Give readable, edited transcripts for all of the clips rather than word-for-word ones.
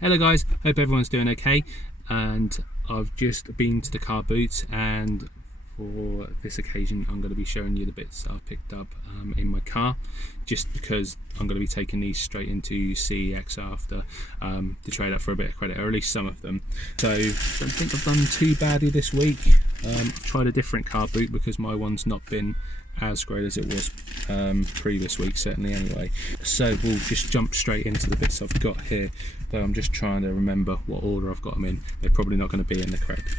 Hello guys, hope everyone's doing okay, and I've just been to the car boot, and for this occasion I'm going to be showing you the bits I've picked up in my car, just because I'm going to be taking these straight into CEX after to trade up for a bit of credit, or at least some of them. So I don't think I've done too badly this week. I've tried a different car boot because my one's not been as great as it was previous week, certainly anyway. So we'll just jump straight into the bits I've got here, though I'm just trying to remember what order I've got them in. They're probably not going to be in the correct.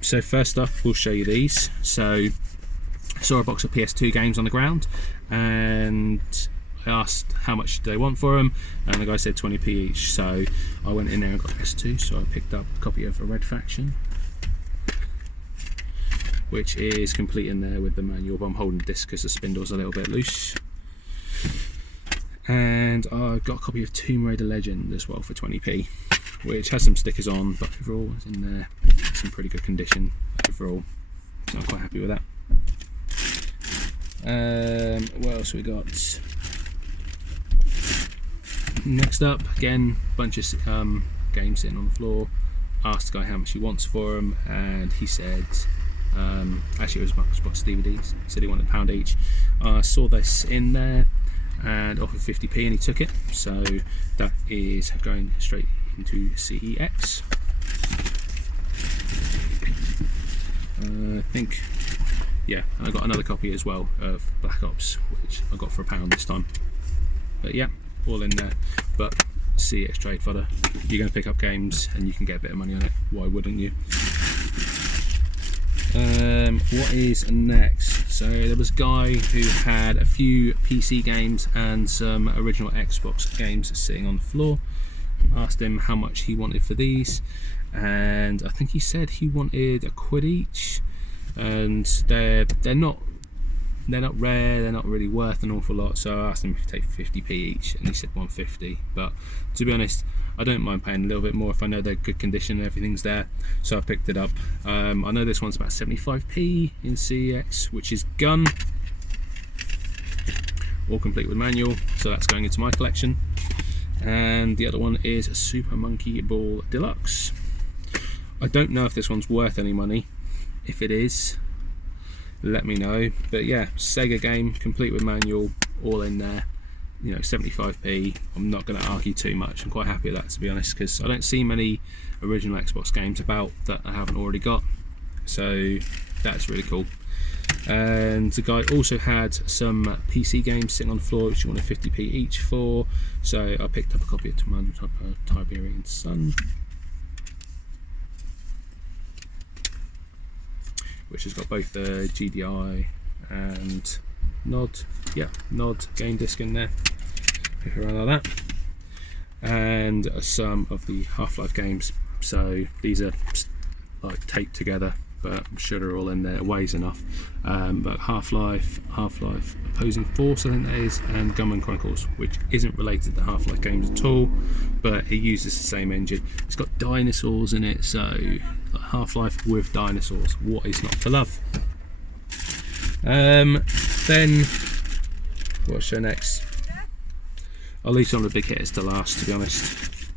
So first up, we'll show you these. So I saw a box of PS2 games on the ground, and I asked how much do they want for them, and the guy said 20p each. So I went in there and got PS2, so I picked up a copy of a Red Faction, which is complete in there with the manual, but I'm holding this because the spindle's a little bit loose. And I got a copy of Tomb Raider Legend as well for 20p, which has some stickers on, but overall it's in there. It's in pretty good condition overall, so I'm quite happy with that. What else we got? Next up, again, a bunch of games sitting on the floor. Asked the guy how much he wants for them, and he said, actually it was Xbox DVDs, he said he wanted £1 each. I saw this in there and offered 50p, and he took it, so that is going straight into CEX. I think, yeah, I got another copy as well of Black Ops, which I got for £1 this time. But yeah, all in there. But CEX trade fodder, you're going to pick up games and you can get a bit of money on it, why wouldn't you? What is next? So there was a guy who had a few PC games and some original Xbox games sitting on the floor. Asked him how much he wanted for these, and I think he said he wanted £1 each, and they're not rare, they're not really worth an awful lot, so I asked him if he'd take 50p each, and he said 150. But to be honest, I don't mind paying a little bit more if I know they're good condition and everything's there, so I picked it up. I know this one's about 75p in CEX, which is Gun, all complete with manual, so that's going into my collection. And the other one is Super Monkey Ball Deluxe. I don't know if this one's worth any money. If it is, let me know. But yeah, Sega game, complete with manual, all in there, you know, 75p. I'm not going to argue too much. I'm quite happy with that, to be honest, because I don't see many original Xbox games about that I haven't already got, so that's really cool. And the guy also had some PC games sitting on the floor, which he wanted 50p each for, so I picked up a copy of Tiberian Sun, which has got both the GDI and nod game disc in there, pick around like that, and some of the Half-Life games. So these are like taped together, but I'm sure they're all in there. It weighs enough. But Half-Life Opposing Force, I think that is, and Gunman Chronicles, which isn't related to Half-Life games at all, but it uses the same engine. It's got dinosaurs in it, so like Half-Life with dinosaurs, what is not to love? Then what show next? I'll leave some of the big hitters to last, to be honest,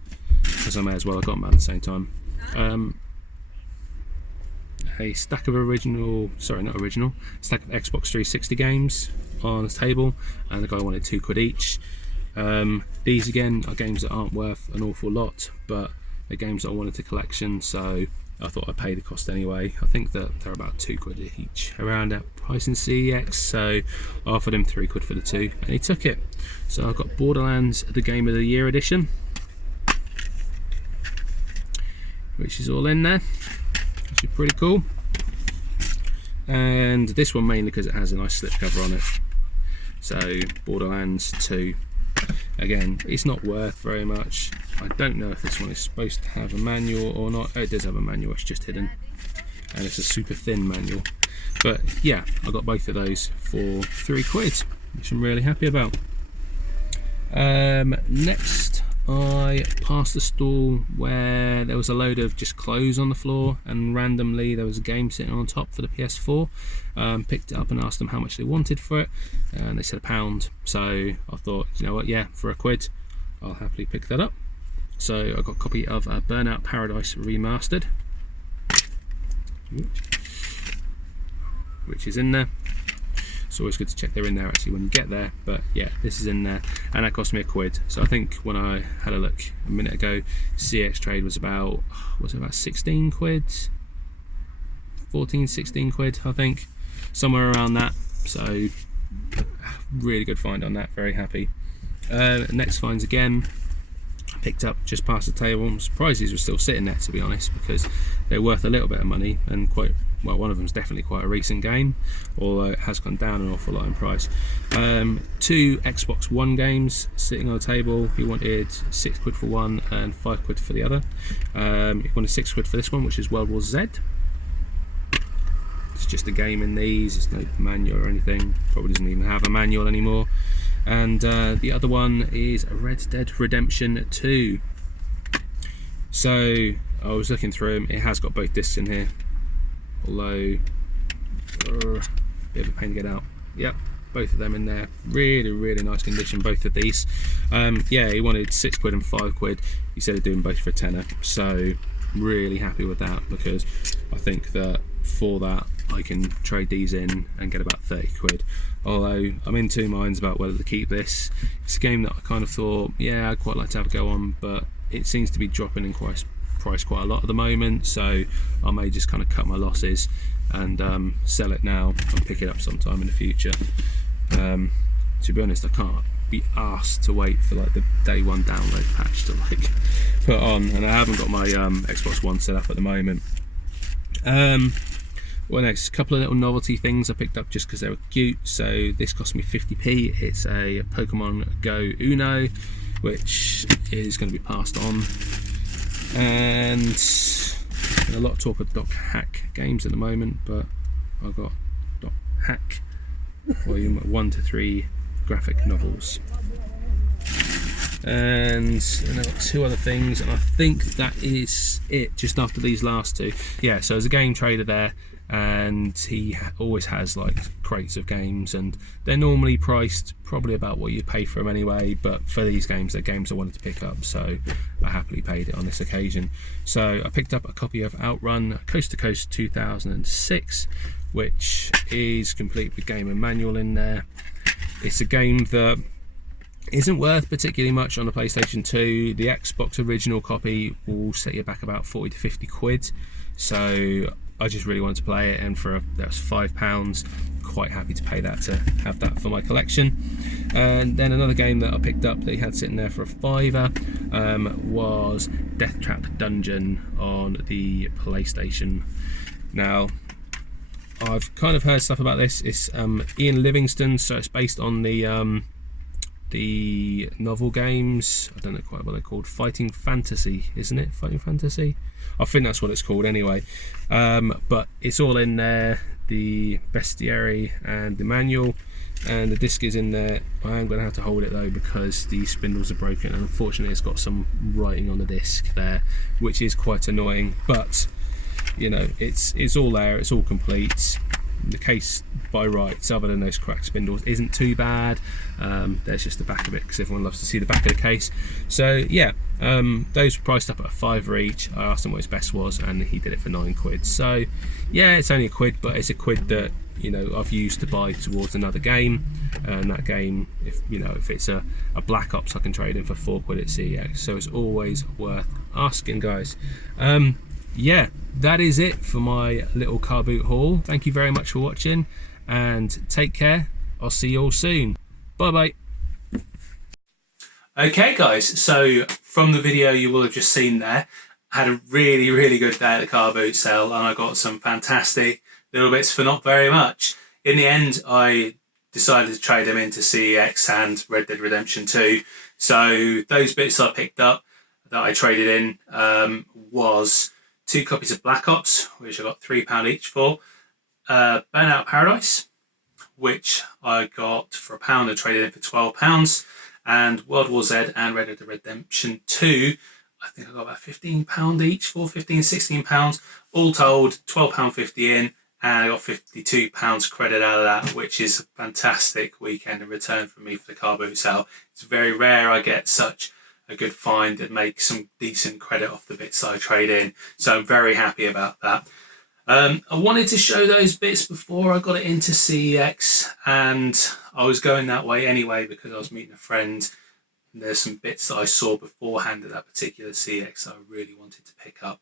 because I may as well. I got them at the same time. A stack of stack of Xbox 360 games on the table, and the guy wanted £2 each. These again are games that aren't worth an awful lot, but they're games that I wanted to collection, so I thought I'd pay the cost anyway. I think that they're about £2 each, around that price in CEX, so I offered him £3 for the two, and he took it. So I've got Borderlands, the Game of the Year edition, which is all in there, which is pretty cool. And this one mainly because it has a nice slipcover on it. So Borderlands 2, again, it's not worth very much. I don't know if this one is supposed to have a manual or not. Oh, it does have a manual, it's just hidden, and it's a super thin manual. But yeah, I got both of those for £3, which I'm really happy about. Next, I passed a stall where there was a load of just clothes on the floor, and randomly there was a game sitting on top for the PS4. Picked it up and asked them how much they wanted for it, and they said £1. So I thought, you know what, yeah, for £1 I'll happily pick that up. So I got a copy of Burnout Paradise Remastered, which is in there. It's always good to check they're in there actually when you get there, but yeah, this is in there, and that cost me £1. So I think when I had a look a minute ago, CEX trade was about 16 quid, 14, 16 quid, I think, somewhere around that. So really good find on that, very happy. Next finds again, I picked up just past the table. I'm surprised these were still sitting there, to be honest, because they're worth a little bit of money, and quite well, one of them is definitely quite a recent game, although it has gone down an awful lot in price. 2 Xbox One games sitting on the table. He wanted £6 for one and £5 for the other. He wanted £6 for this one, which is World War Z. It's just a game in these, there's no manual or anything, probably doesn't even have a manual anymore. And the other one is Red Dead Redemption 2. So I was looking through them, it has got both discs in here, although bit of a pain to get out. Yep, both of them in there, really nice condition, both of these. Yeah, he wanted £6 and £5. He said he'd do them both for a tenner, so really happy with that, because I think that for that I can trade these in and get about £30. Although I'm in two minds about whether to keep this. It's a game that I kind of thought, yeah, I'd quite like to have a go on, but it seems to be dropping in price quite a lot at the moment, so I may just kind of cut my losses and sell it now and pick it up sometime in the future. To be honest, I can't be asked to wait for like the day one download patch to like put on, and I haven't got my Xbox One set up at the moment. Well, next, a couple of little novelty things I picked up just because they were cute. So this cost me 50p. It's a Pokemon Go Uno, which is going to be passed on. And a lot of talk of Doc Hack games at the moment, but I've got Doc Hack volume 1 to 3 graphic novels. And then I've got 2 other things, and I think that is it just after these last 2. Yeah, so there's a game trader there, and he always has like crates of games, and they're normally priced probably about what you pay for them anyway, but for these games, they're games I wanted to pick up, so I happily paid it on this occasion. So I picked up a copy of Outrun Coast to Coast 2006, which is complete with game and manual in there. It's a game that isn't worth particularly much on the PlayStation 2. The Xbox original copy will set you back about 40 to 50 quid, so I just really wanted to play it, and that was £5. Quite happy to pay that to have that for my collection. And then another game that I picked up that he had sitting there for a £5 was Death Trap Dungeon on the PlayStation. Now, I've kind of heard stuff about this. It's Ian Livingstone, so it's based on the novel games. I don't know quite what they're called. Fighting Fantasy, isn't it? Fighting Fantasy? I think that's what it's called anyway. But it's all in there, the bestiary and the manual, and the disc is in there. I am going to have to hold it though because the spindles are broken, and unfortunately it's got some writing on the disc there, which is quite annoying, but you know, it's all there, it's all complete. The case by rights, other than those cracked spindles, isn't too bad. There's just the back of it, because everyone loves to see the back of the case. So yeah, those were priced up at £5 each. I asked him what his best was, and he did it for £9. So yeah, it's only £1, but it's £1 that, you know, I've used to buy towards another game, and that game, if you know, if it's a Black Ops, I can trade in for £4 at CEX. So it's always worth asking, guys. Yeah, that is it for my little car boot haul. Thank you very much for watching, and take care. I'll see you all soon. Bye bye. Okay guys, so from the video you will have just seen there, I had a really good day at the car boot sale, and I got some fantastic little bits for not very much. In the end, I decided to trade them into CEX and Red Dead Redemption 2. So those bits I picked up that I traded in was 2 copies of Black Ops, which I got £3 each for. Burnout Paradise, which I got for £1 and traded in for £12. And World War Z and Red Dead Redemption 2, I think I got about £15 each for £16. All told, £12.50 in, and I got £52 credit out of that, which is a fantastic weekend in return for me for the car boot sale. It's very rare I get such a good find and make some decent credit off the bits that I trade in. So I'm very happy about that. I wanted to show those bits before I got it into CEX, and I was going that way anyway because I was meeting a friend. And there's some bits that I saw beforehand at that particular CEX that I really wanted to pick up,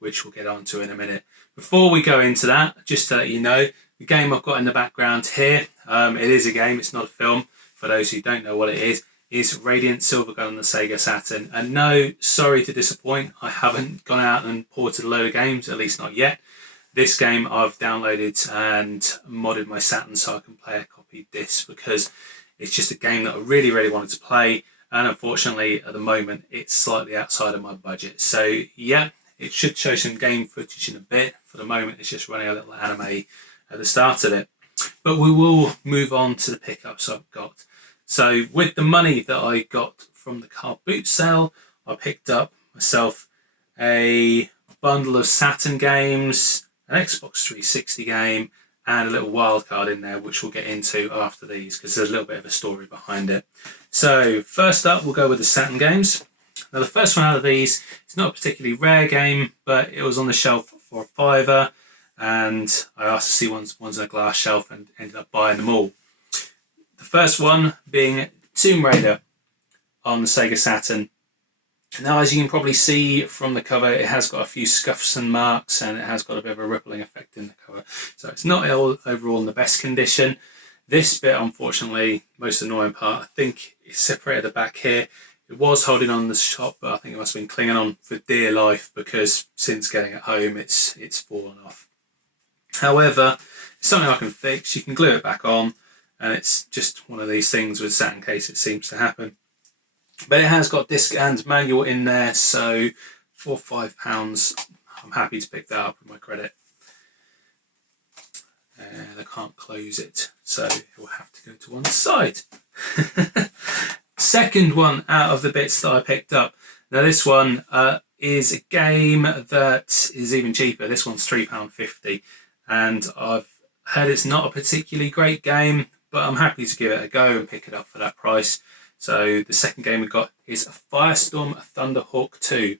which we'll get onto in a minute. Before we go into that, just to let you know, the game I've got in the background here, it is a game, it's not a film. For those who don't know what it is Radiant Silvergun on the Sega Saturn. And no, sorry to disappoint, I haven't gone out and ported a load of games, at least not yet. This game I've downloaded and modded my Saturn so I can play a copied disc, because it's just a game that I really, really wanted to play. And unfortunately, at the moment, it's slightly outside of my budget. So yeah, it should show some game footage in a bit. For the moment, it's just running a little anime at the start of it. But we will move on to the pickups I've got. So with the money that I got from the carboot sale, I picked up myself a bundle of Saturn games, an Xbox 360 game, and a little wildcard in there, which we'll get into after these, because there's a little bit of a story behind it. So first up, we'll go with the Saturn games. Now the first one out of these, it's not a particularly rare game, but it was on the shelf for a £5, and I asked to see ones on a glass shelf and ended up buying them all. The first one being Tomb Raider on the Sega Saturn. Now, as you can probably see from the cover, it has got a few scuffs and marks, and it has got a bit of a rippling effect in the cover. So it's not overall in the best condition. This bit, unfortunately, most annoying part, I think it's separated the back here. It was holding on the shop, but I think it must have been clinging on for dear life, because since getting it home, it's fallen off. However, it's something I can fix. You can glue it back on, and it's just one of these things with Saturn case, it seems to happen. But it has got disc and manual in there, so for £5, I'm happy to pick that up with my credit. And I can't close it, so it will have to go to one side. Second one out of the bits that I picked up. Now this one is a game that is even cheaper. This one's £3.50, and I've heard it's not a particularly great game, but I'm happy to give it a go and pick it up for that price. So the second game we got is Firestorm Thunderhawk 2,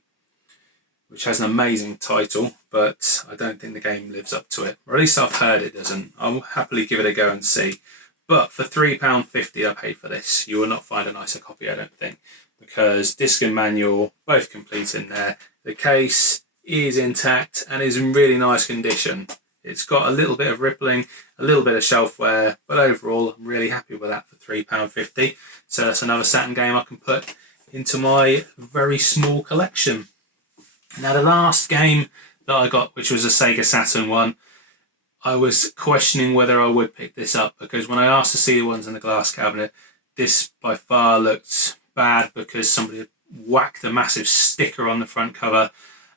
which has an amazing title, but I don't think the game lives up to it. Or at least I've heard it doesn't. I'll happily give it a go and see. But for £3.50 I paid for this. You will not find a nicer copy, I don't think, because disc and manual, both complete in there. The case is intact and is in really nice condition. It's got a little bit of rippling, a little bit of shelf wear, but overall I'm really happy with that for £3.50. So that's another Saturn game I can put into my very small collection. Now the last game that I got, which was a Sega Saturn one, I was questioning whether I would pick this up, because when I asked to see the ones in the glass cabinet, this by far looked bad because somebody had whacked a massive sticker on the front cover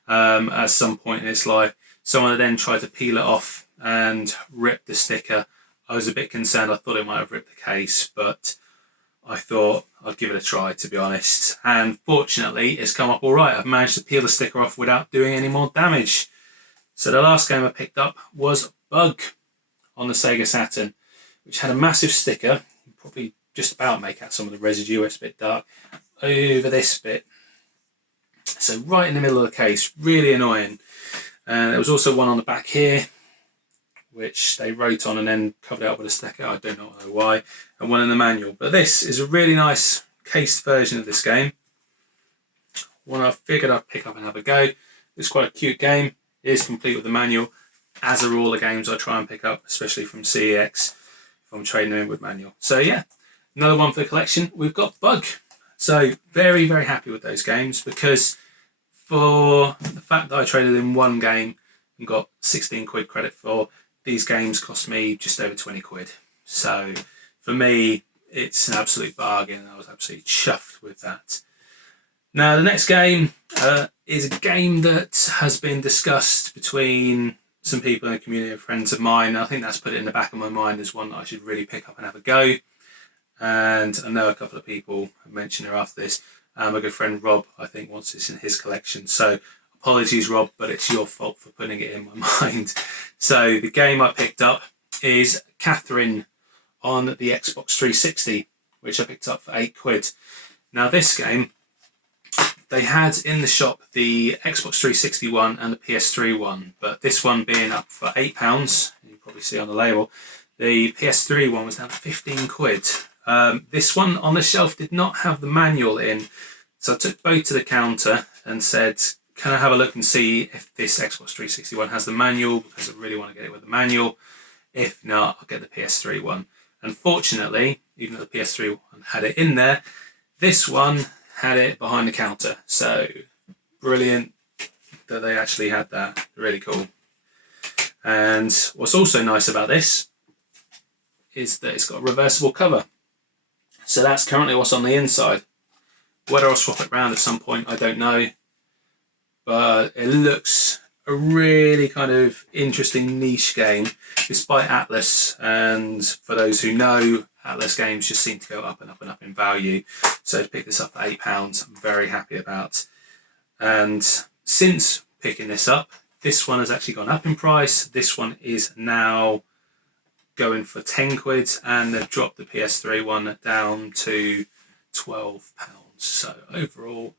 at some point in its life. Someone then tried to peel it off and rip the sticker. I was a bit concerned. I thought it might have ripped the case, but I thought I'd give it a try, to be honest. And fortunately, it's come up all right. I've managed to peel the sticker off without doing any more damage. So the last game I picked up was Bug on the Sega Saturn, which had a massive sticker. You probably just about make out some of the residue. It's a bit dark over this bit. So right in the middle of the case, really annoying. And there was also one on the back here, which they wrote on and then covered out with a sticker. I don't know why. And one in the manual. But this is a really nice cased version of this game. One I figured I'd pick up and have a go. It's quite a cute game. It is complete with the manual, as are all the games I try and pick up, especially from CEX, if I'm trading in with manual. So yeah, another one for the collection. We've got Bug. So very, very happy with those games, because for the fact that I traded in one game and got 16 quid credit for, these games cost me just over 20 quid. So for me, it's an absolute bargain. I was absolutely chuffed with that. Now the next game is a game that has been discussed between some people in the community of friends of mine. I think that's put it in the back of my mind as one that I should really pick up and have a go. And I know a couple of people have mentioned it after this. My good friend Rob, I think, wants this in his collection. So apologies, Rob, but it's your fault for putting it in my mind. So the game I picked up is Catherine on the Xbox 360, which I picked up for 8 quid. Now this game they had in the shop the Xbox 360 one and the PS3 one, but this one being up for £8, you can probably see on the label, the PS3 one was down to 15 quid. This one on the shelf did not have the manual in, so I took both to the counter and said, can I have a look and see if this Xbox 360 one has the manual, because I really want to get it with the manual. If not, I'll get the PS3 one. Unfortunately, even though the PS3 one had it in there, this one had it behind the counter. So brilliant that they actually had that. Really cool. And what's also nice about this is that it's got a reversible cover. So that's currently what's on the inside. Whether I'll swap it around at some point, I don't know. But it looks a really kind of interesting niche game. It's by Atlas, and for those who know, Atlas games just seem to go up and up and up in value. So to pick this up for £8, I'm very happy about. And since picking this up, this one has actually gone up in price. This one is now going for 10 quid, and they've dropped the PS3 one down to £12. So overall,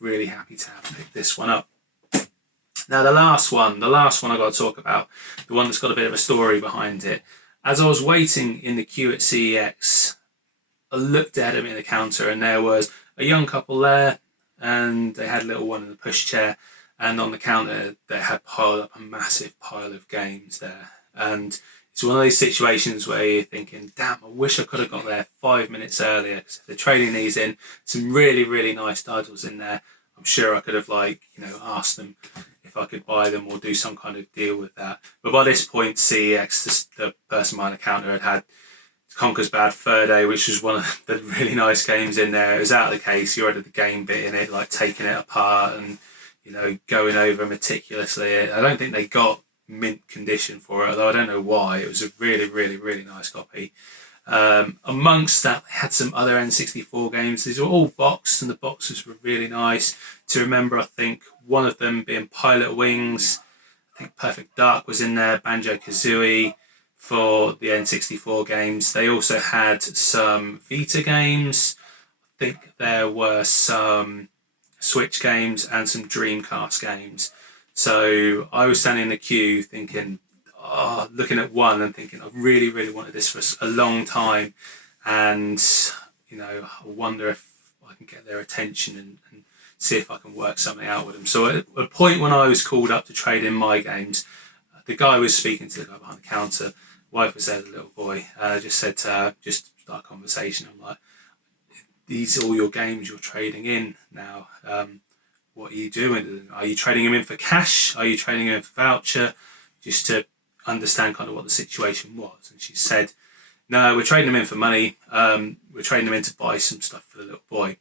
really happy to have picked this one up. Now the last one I got to talk about, the one that's got a bit of a story behind it. As I was waiting in the queue at CEX, I looked ahead of me at the counter, and there was a young couple there, and they had a little one in a pushchair, and on the counter they had piled up a massive pile of games there. And it's one of those situations where you're thinking, damn, I wish I could have got there 5 minutes earlier, because if they're trading these in, some really, really nice titles in there. I'm sure I could have asked them if I could buy them or do some kind of deal with that. But by this point, CEX, the person behind the counter, had Conker's Bad Fur Day, which was one of the really nice games in there. It was out of the case. You already had the game bit in it, like taking it apart and going over meticulously. I don't think they got mint condition for it, although I don't know why. It was a really, really, really nice copy. Amongst that, they had some other N64 games. These were all boxed, and the boxes were really nice to remember. I think one of them being Pilot Wings. I think Perfect Dark was in there, Banjo-Kazooie for the N64 games. They also had some Vita games. I think there were some Switch games and some Dreamcast games. So I was standing in the queue thinking, looking at one and thinking, I really, really wanted this for a long time. And, I wonder if I can get their attention and see if I can work something out with them. So at a point when I was called up to trade in my games, the guy was speaking to the guy behind the counter. Wife was there, the little boy, just said to her, just start a conversation. I'm like, these are all your games you're trading in now. What are you doing? Are you trading them in for cash? Are you trading them in for voucher? Just to understand kind of what the situation was. And she said, no, we're trading them in for money. We're trading them in to buy some stuff for the little boy.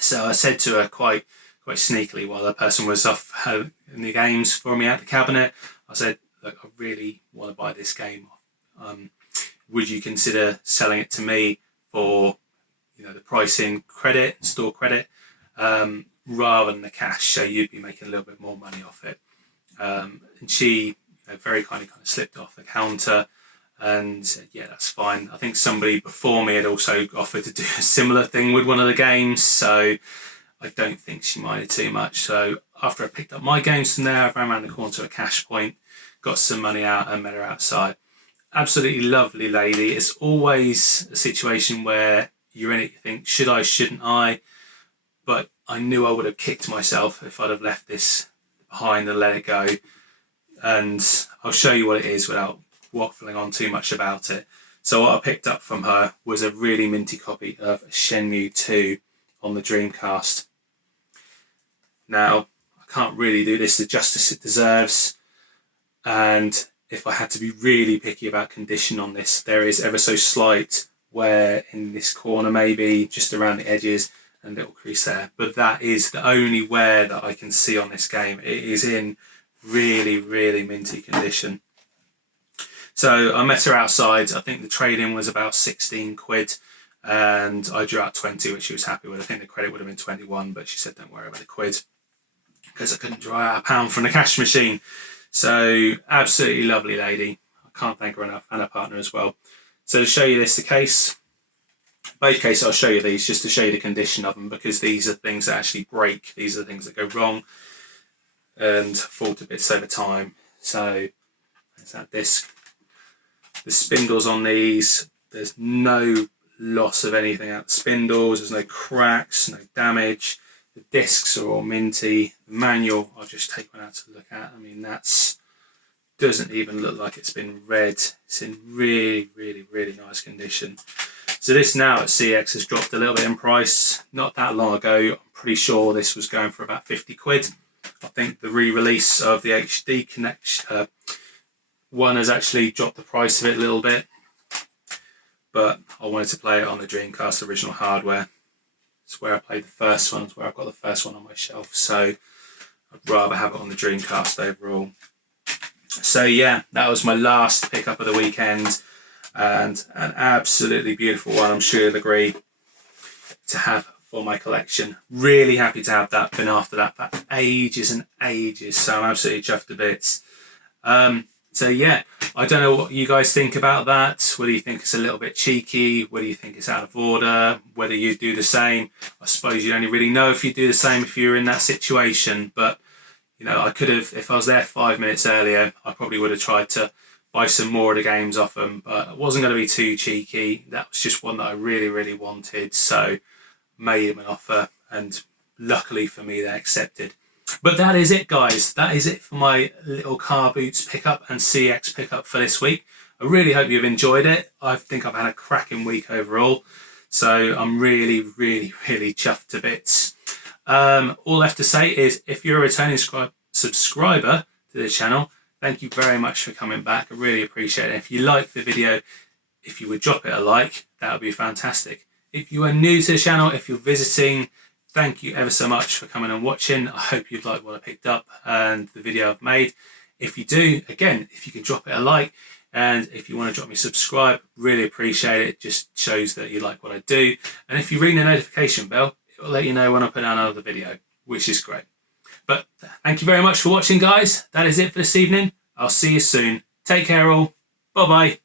So I said to her quite sneakily, while the person was off in the games for me at the cabinet, I said, look, I really want to buy this game. Would you consider selling it to me for the price in credit, store credit, rather than the cash, so you'd be making a little bit more money off it? And she very kindly kind of slipped off the counter and said, yeah, that's fine. I think somebody before me had also offered to do a similar thing with one of the games, so I don't think she minded too much. So after I picked up my games from there, I ran around the corner to a cash point, got some money out and met her outside. Absolutely lovely lady. It's always a situation where you're in it, you think, should I, shouldn't I? But I knew I would have kicked myself if I'd have left this behind and let it go. And I'll show you what it is without waffling on too much about it. So what I picked up from her was a really minty copy of Shenmue 2 on the Dreamcast. Now, I can't really do this the justice it deserves. And if I had to be really picky about condition on this, there is ever so slight wear in this corner, maybe just around the edges, and a little crease there. But that is the only wear that I can see on this game. It is in really, really minty condition. So I met her outside. I think the trade-in was about 16 quid, and I drew out 20, which she was happy with. I think the credit would have been 21, but she said don't worry about the quid, because I couldn't draw out £1 from the cash machine. So absolutely lovely lady. I can't thank her enough, and her partner as well. So to show you this, the case, both cases I'll show you these just to show you the condition of them, because these are things that actually break. These are the things that go wrong and fall to bits over time. So there's that disc. The spindles on these, there's no loss of anything out the spindles, there's no cracks, no damage. The discs are all minty. The manual, I'll just take one out to look at. I mean, that's doesn't even look like it's been read. It's in really, really, really nice condition. So this now at CEX has dropped a little bit in price. Not that long ago, I'm pretty sure this was going for about 50 quid. I think the re-release of the HD connection one has actually dropped the price of it a little bit. But I wanted to play it on the Dreamcast original hardware. It's where I played the first one. It's where I've got the first one on my shelf. So I'd rather have it on the Dreamcast overall. So yeah, that was my last pickup of the weekend, and an absolutely beautiful one, I'm sure you'll agree, to have for my collection. Really happy to have that. Been after that for ages and ages, so I'm absolutely chuffed to bits. So yeah, I don't know what you guys think about that. Whether you think it's a little bit cheeky, whether you think it's out of order, whether you do the same. I suppose you'd only really know if you do the same if you were in that situation, but you know, I could have, if I was there 5 minutes earlier, I probably would have tried to buy some more of the games off them, but it wasn't going to be too cheeky. That was just one that I really, really wanted, so made them an offer, and luckily for me, they accepted. But that is it, guys. That is it for my little car boots pickup and CEX pickup for this week. I really hope you've enjoyed it. I think I've had a cracking week overall, so I'm really, really, really chuffed to bits. All left to say is, if you're a returning subscriber to the channel, thank you very much for coming back. I really appreciate it. If you like the video, if you would drop it a like, that would be fantastic. If you are new to the channel, if you're visiting, thank you ever so much for coming and watching. I hope you've liked what I picked up and the video I've made. If you do, again, if you can drop it a like, and if you want to drop me a subscribe, really appreciate it. It just shows that you like what I do. And if you ring the notification bell, it will let you know when I put out another video, which is great. But thank you very much for watching, guys. That is it for this evening. I'll see you soon. Take care all. Bye-bye.